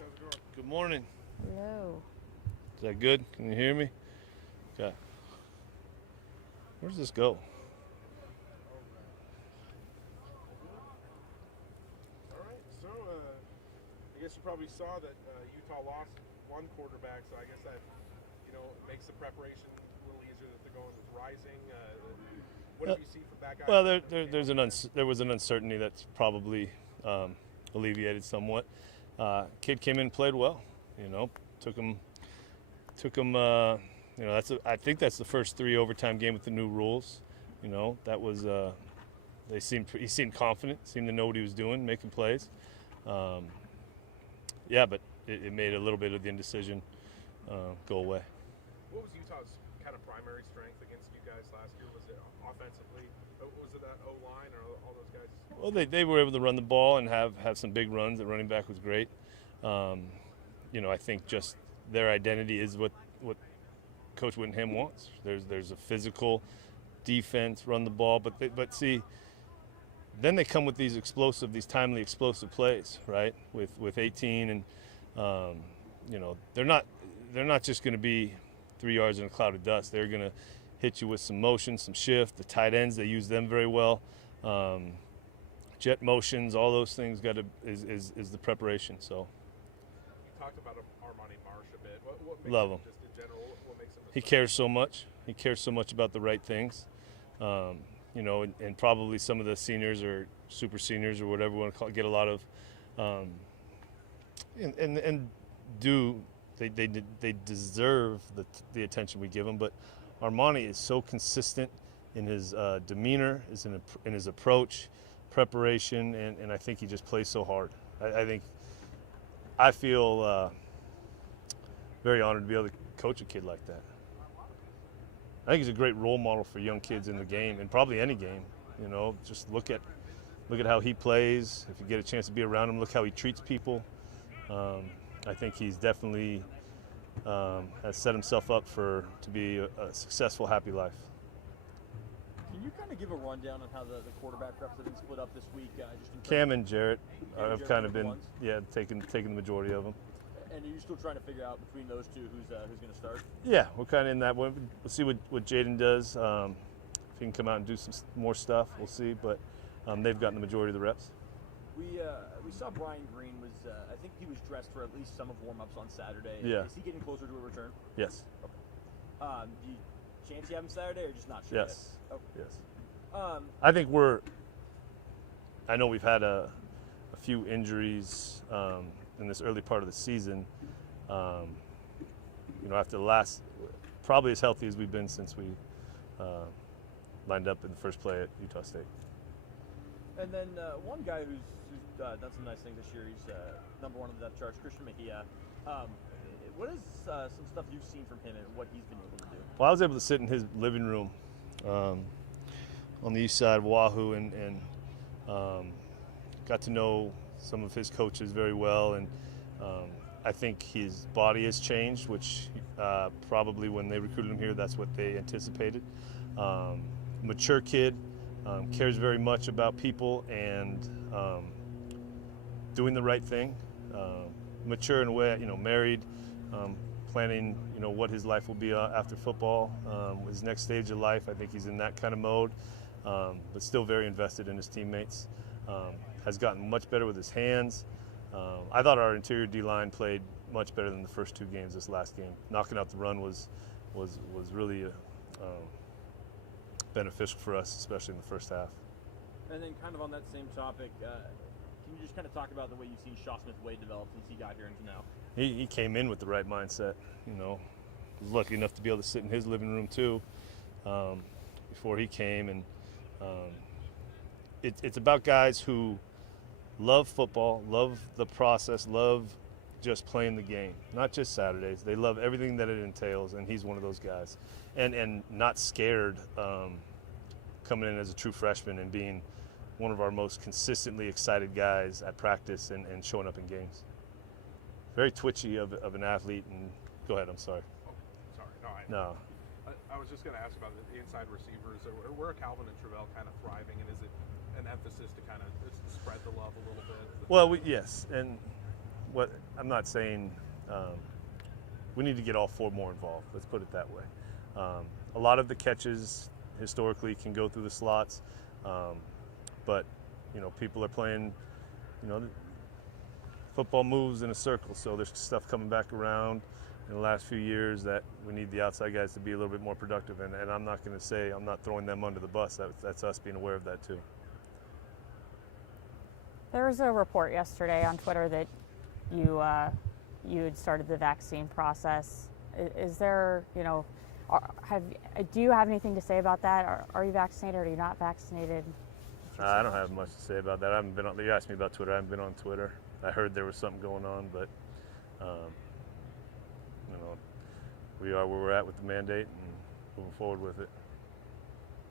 How's it going? Good morning. Hello. Is that good? Can you hear me? Okay. Where does this go? All right. So, I guess you probably saw that Utah lost one quarterback, so I guess that, makes the preparation a little easier that they're going with Rising. What do you see from that guy? Well, there was an uncertainty that's probably alleviated somewhat. Kid came in and played well. Took him. I think that's the first 3 overtime game with the new rules. That was. He seemed confident. Seemed to know what he was doing, making plays. But it made a little bit of the indecision go away. What was Utah's kind of primary strength against you guys last year? Was it offensively? Was it that O-line or all those guys? Well, they were able to run the ball and have some big runs. The running back was great. I think just their identity is what Coach Whittingham wants. There's a physical defense, run the ball, but see, then they come with these timely explosive plays, right? With 18 and they're not just going to be 3 yards in a cloud of dust. They're going to hit you with some motion, some shift. The tight ends, they use them very well. Jet motions, all those things is the preparation. So You talked about Armani Marsh a bit. What makes love him him. just in general? What makes him? He cares so much. He cares so much about the right things. And probably some of the seniors or super seniors or whatever you want to call it, get a lot of they deserve the attention we give them. But Armani is so consistent in his demeanor, in his approach, preparation, and I think he just plays so hard. I feel very honored to be able to coach a kid like that. I think he's a great role model for young kids in the game, and probably any game. Just look at how he plays. If you get a chance to be around him, look how he treats people. I think he's definitely has set himself up to be a successful, happy life. Can you kind of give a rundown on how the quarterback reps have been split up this week? Cam and Jarrett Cam and have Jarrett kind of are the been, ones? taking the majority of them. And are you still trying to figure out between those two who's going to start? Yeah, we're kind of in that one. We'll see what Jaden does. If he can come out and do some more stuff, we'll see. But they've gotten the majority of the reps. We saw Brian Green was I think he was dressed for at least some of warm-ups on Saturday. Yeah. Is he getting closer to a return? Yes. Okay. Do you chance you have him Saturday or just not sure? Yes. Yet? Okay. Yes. I think I know we've had a few injuries in this early part of the season. After the last, probably as healthy as we've been since we lined up in the first play at Utah State. And then one guy who's done some nice things this year, he's number one on the depth chart, Christian Mejia. What is some stuff you've seen from him and what he's been able to do? Well, I was able to sit in his living room on the east side of Oahu and got to know some of his coaches very well. And I think his body has changed, which probably when they recruited him here, that's what they anticipated. Mature kid, cares very much about people and doing the right thing. Mature in a way, married, planning, what his life will be after football, his next stage of life. I think he's in that kind of mode, but still very invested in his teammates. Has gotten much better with his hands. I thought our interior D-line played much better than the first 2 games this last game. Knocking out the run was really beneficial for us, especially in the first half. And then kind of on that same topic, can you just kind of talk about the way you've seen Shaw Smith-Wade develop since he got here into now? He came in with the right mindset. Was lucky enough to be able to sit in his living room too before he came. And it's about guys who love football, love the process, love just playing the game, not just Saturdays. They love everything that it entails, and he's one of those guys. And not scared coming in as a true freshman and being one of our most consistently excited guys at practice and showing up in games. Very twitchy of an athlete. And go ahead, I'm sorry. Oh, sorry. No. I was just going to ask about the inside receivers. Where are Calvin and Travell kind of thriving, and is it an emphasis to kind of spread the love a little bit? Well, yes, and what I'm not saying we need to get all 4 more involved. Let's put it that way. A lot of the catches historically can go through the slots, but people are playing, football moves in a circle, so there's stuff coming back around in the last few years that we need the outside guys to be a little bit more productive, and I'm not going to say I'm not throwing them under the bus. That's us being aware of that too. There was a report yesterday on Twitter that you had started the vaccine process. Is there, do you have anything to say about that? Are you vaccinated or are you not vaccinated? I don't have much to say about that. I haven't been on. You asked me about Twitter. I haven't been on Twitter. I heard there was something going on, but we are where we're at with the mandate and moving forward with it.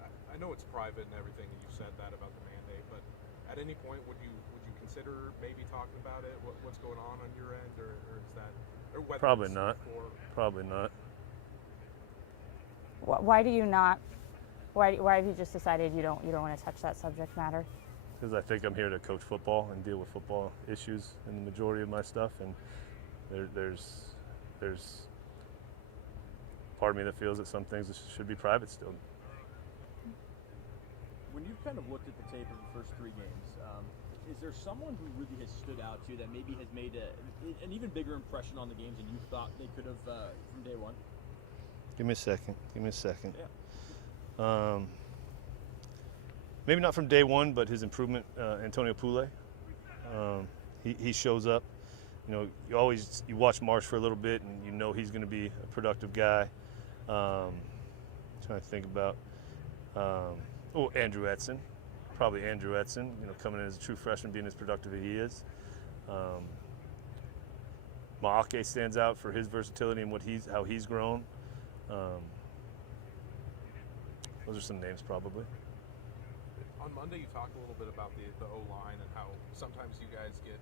I know it's private and everything, and you said that about the mandate, but at any point would you consider maybe talking about it? What's going on your end, or is that or whether Probably it's not. Probably not. Why do you not? Why have you just decided you don't want to touch that subject matter? Because I think I'm here to coach football and deal with football issues in the majority of my stuff, and there's part of me that feels that some things should be private still. When you've kind of looked at the tape of the first 3 games, is there someone who really has stood out to you that maybe has made an even bigger impression on the games than you thought they could have from day one? Give me a second. Yeah. Maybe not from day one, but his improvement, Antonio Pule. He shows up. You watch Marsh for a little bit, and he's going to be a productive guy. Trying to think about Andrew Edson. Probably Andrew Edson, coming in as a true freshman, being as productive as he is. Maake stands out for his versatility and how he's grown. Those are some names probably. On Monday, you talked a little bit about the O-line and how sometimes you guys get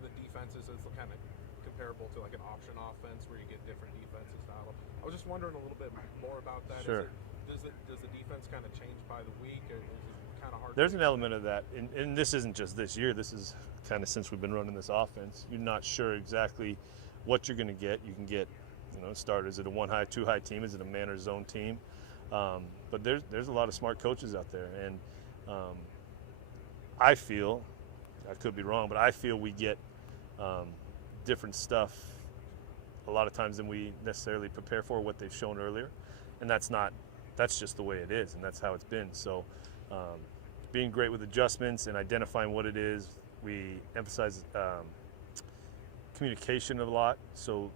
the defenses as kind of comparable to like an option offense where you get different defenses now. I was just wondering a little bit more about that. Sure. Does the defense kind of change by the week, or is it kind of hard? There's an element of that, and this isn't just this year. This is kind of since we've been running this offense. You're not sure exactly what you're going to get. You can get, start. Is it a 1-high, 2-high team? Is it a man or zone team? But there's a lot of smart coaches out there, and I feel, I could be wrong, but I feel we get different stuff a lot of times than we necessarily prepare for what they've shown earlier, and that's just the way it is, and that's how it's been. So being great with adjustments and identifying what it is, we emphasize communication a lot. So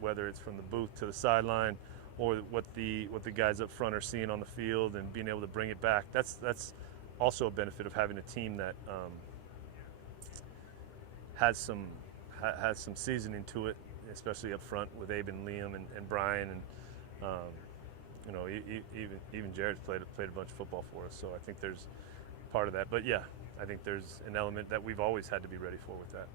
whether it's from the booth to the sideline, or what the guys up front are seeing on the field and being able to bring it back, that's also a benefit of having a team that has some seasoning to it, especially up front with Abe and Liam and Brian, and even Jared's played a bunch of football for us. So I think there's part of that. But yeah, I think there's an element that we've always had to be ready for with that.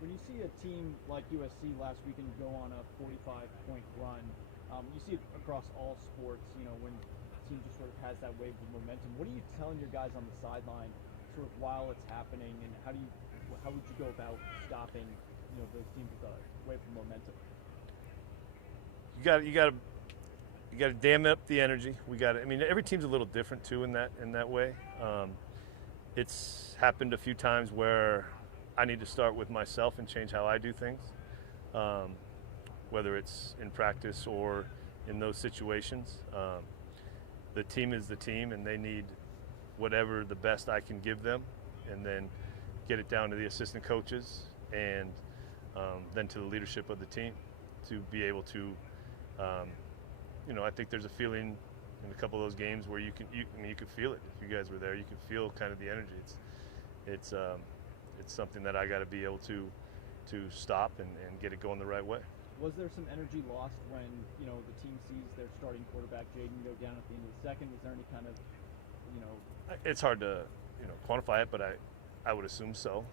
When you see a team like USC last weekend go on a 45-point run, you see it across all sports, when a team just sort of has that wave of momentum. What are you telling your guys on the sideline sort of while it's happening, and how would you go about stopping, those teams with a wave of momentum? You got to dam up the energy. Every team's a little different too in that way. It's happened a few times where I need to start with myself and change how I do things, whether it's in practice or in those situations. The team is the team, and they need whatever the best I can give them, and then get it down to the assistant coaches and then to the leadership of the team to be able to, I think there's a feeling in a couple of those games where you could feel it. If you guys were there, you could feel kind of the energy. It's something that I got to be able to stop and get it going the right way. Was there some energy lost when the team sees their starting quarterback Jaden go down at the end of the second? Was there any kind of It's hard to quantify it, but I would assume so.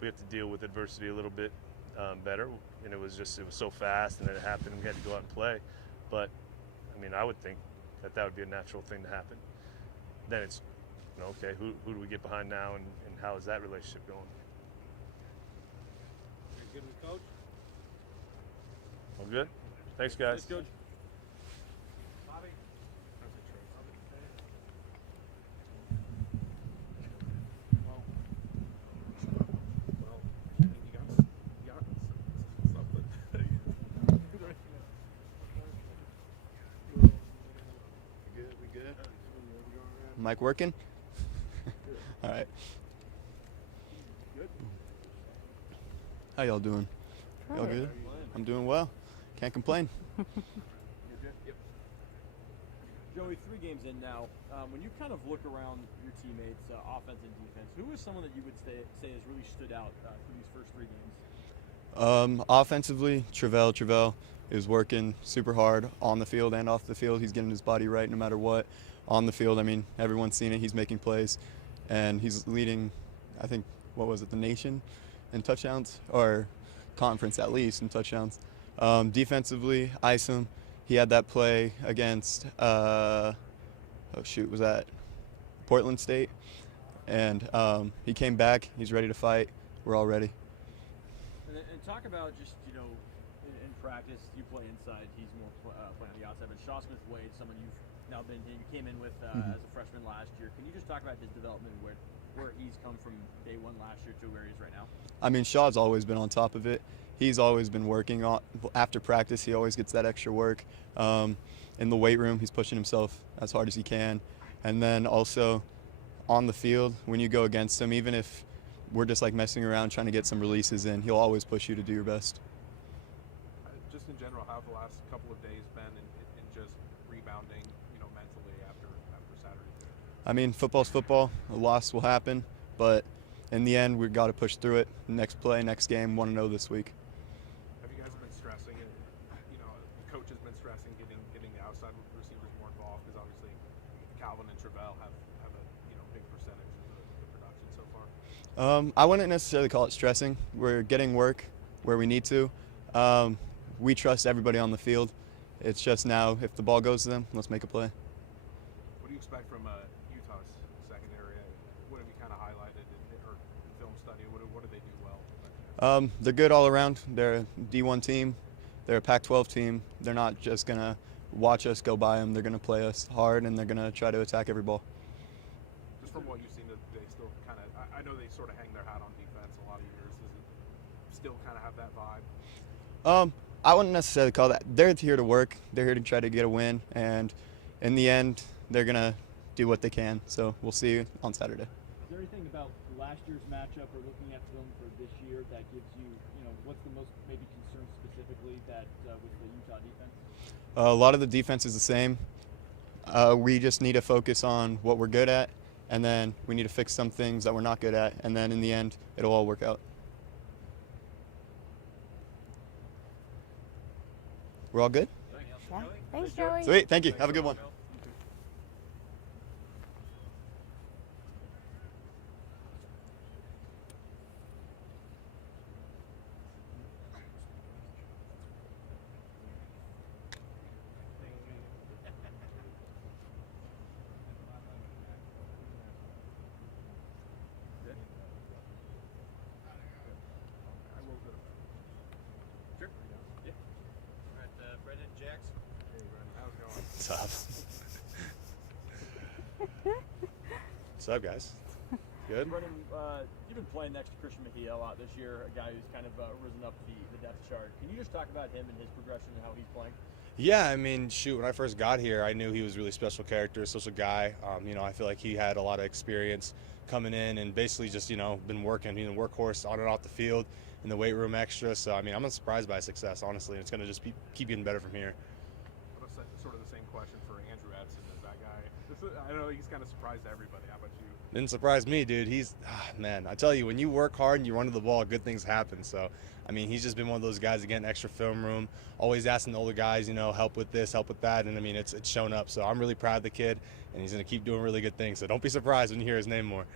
We have to deal with adversity a little bit better, and it was so fast, and then it happened, and we had to go out and play. But I would think that would be a natural thing to happen. Then it's okay, who do we get behind now, and how is that relationship going? You're good with coach? All good? Thanks, guys. Thanks, Coach. Bobby? Well, you got something. We good? Mic working? All right. Good. How y'all doing? Y'all good? I'm doing well. Can't complain. You're good? Yep. Joey, 3 games in now. When you kind of look around your teammates, offense and defense, who is someone that you would say has really stood out through these first 3 games? Offensively, Travell is working super hard on the field and off the field. He's getting his body right no matter what. On the field, I mean, everyone's seen it. He's making plays, and he's leading, I think, what was it, the nation in touchdowns, or conference at least in touchdowns. Defensively, Isom, he had that play against, was that Portland State? And he came back. He's ready to fight. We're all ready. And talk about just, in practice, you play inside. He's more playing on the outside. But Shaw Smith-Wade, someone you've now been in, you came in with as a freshman last year. Can you just talk about his development, where he's come from day one last year to where he is right now? I mean, Shaw's always been on top of it. He's always been working on. After practice, he always gets that extra work. In the weight room, he's pushing himself as hard as he can. And then also on the field, when you go against him, even if we're just like messing around trying to get some releases in, he'll always push you to do your best. Just in general, how have the last couple of days been in just rebounding, mentally after Saturday? I mean, football's football. A loss will happen, but in the end, we've got to push through it. Next play, next game, want to know this week. Have you guys been stressing it? The coach has been stressing getting the outside receivers more involved, because obviously Calvin and Travell have a big percentage of the production so far. I wouldn't necessarily call it stressing. We're getting work where we need to. We trust everybody on the field. It's just now, if the ball goes to them, let's make a play. What do you expect from Utah's secondary? What have you kind of highlighted or film study? What do they do well? They're good all around. They're a D1 team. They're a Pac-12 team. They're not just going to watch us go by them. They're going to play us hard, and they're going to try to attack every ball. Just from what you've seen, they still kind of, I know they sort of hang their hat on defense a lot of years. Does it still kind of have that vibe? I wouldn't necessarily call that. They're here to work. They're here to try to get a win, and in the end, they're going to do what they can. So we'll see you on Saturday. Is there anything about last year's matchup or looking at film for this year that gives you, what's the most maybe concern specifically that with the Utah defense? A lot of the defense is the same. We just need to focus on what we're good at, and then we need to fix some things that we're not good at, and then in the end, it'll all work out. We're all good? Yeah. Thanks, Joey. Sweet. Thank you. Have a good one. Brendan Jackson. Hey, Brendan, how's it going? What's up? What's up, guys? Good? Brendan, you've been playing next to Christian Mejia a lot this year, a guy who's kind of risen up the depth chart. Can you just talk about him and his progression and how he's playing? Yeah, I mean, shoot, when I first got here, I knew he was a really special character, social guy. I feel like he had a lot of experience coming in and basically just, been working, being a workhorse on and off the field, in the weight room extra. So, I'm not surprised by his success, honestly. It's going to just keep getting better from here. What sort of the same question for Andrew Edson as that guy? I know he's kind of surprised everybody. How about you? Didn't surprise me, dude. Man, I tell you, when you work hard and you run to the ball, good things happen. So, he's just been one of those guys that get an extra film room, always asking the older guys, help with this, help with that. And, it's shown up. So I'm really proud of the kid, and he's going to keep doing really good things. So don't be surprised when you hear his name more.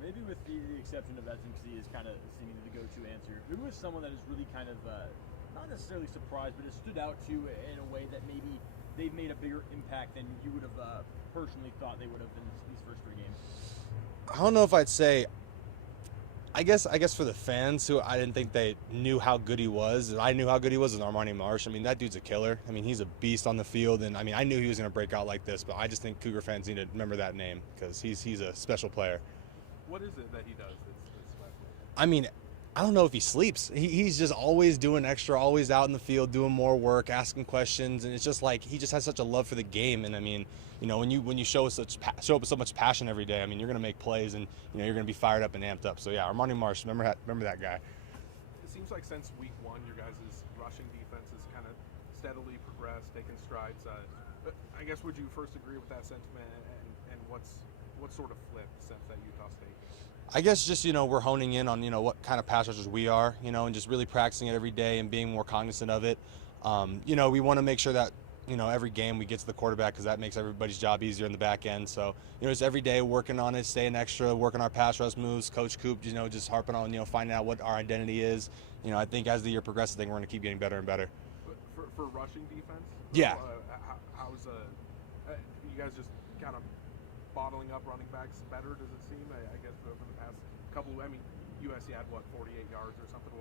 Maybe with the exception of Edson, because he is kind of seeming the go-to answer, who is someone that is really kind of not necessarily surprised, but has stood out to you in a way that maybe they've made a bigger impact than you would have personally thought they would have in these first 3 games? I don't know if I'd say. I guess for the fans who I didn't think they knew how good he was, and I knew how good he was, Armani Marsh. I mean, that dude's a killer. I mean, he's a beast on the field, and I mean, I knew he was going to break out like this, but I just think Cougar fans need to remember that name because he's a special player. What is it that he does that's special? I mean, I don't know if he sleeps. He's just always doing extra, always out in the field, doing more work, asking questions, and it's just like he just has such a love for the game. And I mean, you know, when you show up with so much passion every day, I mean, you're going to make plays, and you know, you're going to be fired up and amped up. So yeah, Armani Marsh, remember that guy. It seems like since week one, your guys' rushing defense has kind of steadily progressed, taken strides. But I guess would you first agree with that sentiment, and what sort of flipped since that Utah State game? I guess just, you know, we're honing in on, you know, what kind of pass rushers we are, you know, and just really practicing it every day and being more cognizant of it. You know, we want to make sure that, you know, every game we get to the quarterback because that makes everybody's job easier in the back end. So, you know, it's every day working on it, staying extra, working our pass rush moves. Coach Coop, you know, just harping on, you know, finding out what our identity is. You know, I think as the year progresses, I think we're going to keep getting better and better. For rushing defense? Yeah. How's you guys just kind of bottling up running backs better, does it seem? I guess over the past couple, I mean, USC had, 48 yards or something?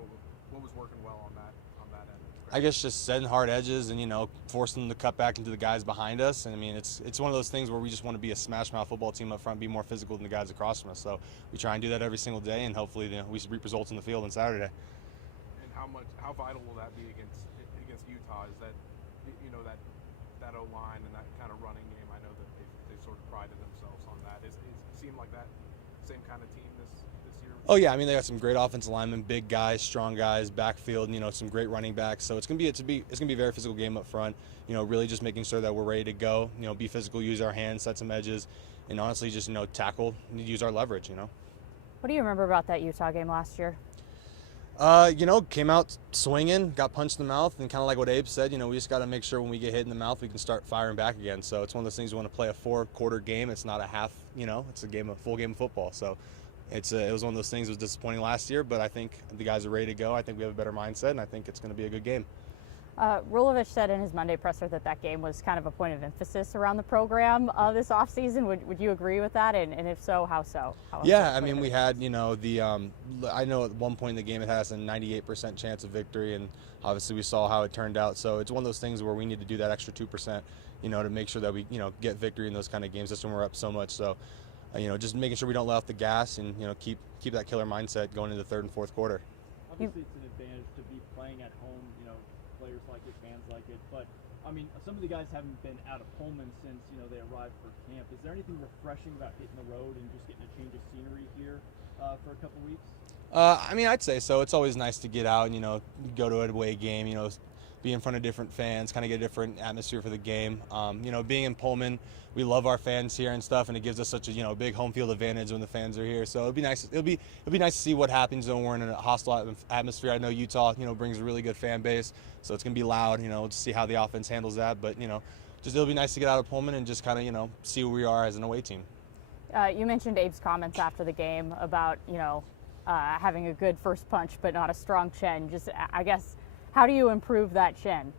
What was working well on that end? I guess just setting hard edges and, you know, forcing them to cut back into the guys behind us. And I mean, it's one of those things where we just want to be a smash mouth football team up front, be more physical than the guys across from us. So we try and do that every single day, and hopefully, you know, we reap results in the field on Saturday. And how vital will that be against Utah? Is that, you know, that O-line and that kind of running game? I know that they sort of prided themselves on that. It seemed like that same kind of team this year? Oh yeah, I mean, they got some great offensive linemen, big guys, strong guys, backfield, you know, some great running backs. So it's gonna be a very physical game up front. You know, really just making sure that we're ready to go. You know, be physical, use our hands, set some edges, and honestly, just, you know, tackle, use our leverage. You know. What do you remember about that Utah game last year? You know, came out swinging, got punched in the mouth, and kind of like what Abe said, you know, we just got to make sure when we get hit in the mouth, we can start firing back again. So it's one of those things we want to play a 4-quarter game. It's not a half, you know, it's a full game of football. So it was one of those things that was disappointing last year, but I think the guys are ready to go. I think we have a better mindset, and I think it's going to be a good game. Rolovich said in his Monday presser that game was kind of a point of emphasis around the program this offseason. Would you agree with that? And if so, how so? Yeah, I mean, we had, you know, I know at one point in the game it had us a 98% chance of victory, and obviously we saw how it turned out. So it's one of those things where we need to do that extra 2%, you know, to make sure that we, you know, get victory in those kind of games. That's when we're up so much. So, you know, just making sure we don't let off the gas and, you know, keep that killer mindset going into the third and fourth quarter. Obviously, it's an advantage to be playing at home. You know, players like it, fans like it. But I mean, some of the guys haven't been out of Pullman since, you know, they arrived for camp. Is there anything refreshing about hitting the road and just getting a change of scenery here for a couple weeks? I mean, I'd say so. It's always nice to get out and, you know, go to an away game, you know, be in front of different fans, kind of get a different atmosphere for the game. You know, being in Pullman, we love our fans here and stuff, and it gives us such a, you know, big home field advantage when the fans are here. So it'll be nice. It'll be nice to see what happens when we're in a hostile atmosphere. I know Utah, you know, brings a really good fan base, so it's gonna be loud. You know, to see how the offense handles that. But you know, just it'll be nice to get out of Pullman and just kind of, you know, see where we are as an away team. You mentioned Abe's comments after the game about, you know, having a good first punch but not a strong chin. Just, I guess, how do you improve that chin?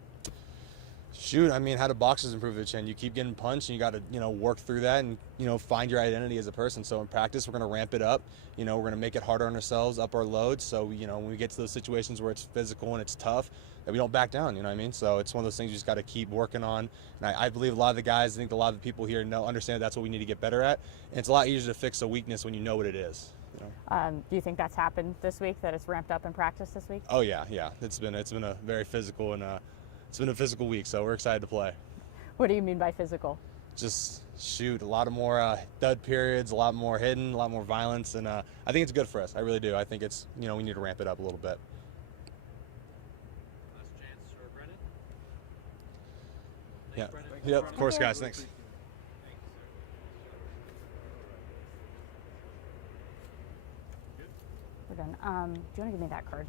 Shoot, I mean, how do boxers improve their chin? You keep getting punched, and you got to, you know, work through that and, you know, find your identity as a person. So in practice, we're going to ramp it up. You know, we're going to make it harder on ourselves, up our loads. So, you know, when we get to those situations where it's physical and it's tough, that we don't back down, you know what I mean? So it's one of those things you just got to keep working on. And I believe a lot of the guys, I think a lot of the people here understand that's what we need to get better at. And it's a lot easier to fix a weakness when you know what it is. You know? Do you think that's happened this week, that it's ramped up in practice this week? Oh yeah. It's been a very physical and it's been a physical week, so we're excited to play. What do you mean by physical? Just shoot, a lot of more dud periods, a lot more hidden, a lot more violence, and I think it's good for us. I really do. I think it's, you know, we need to ramp it up a little bit. Last chance for Brennan. Yeah. Brennan. Yep. Of course, guys. Thanks. We're done. Do you want to give me that card?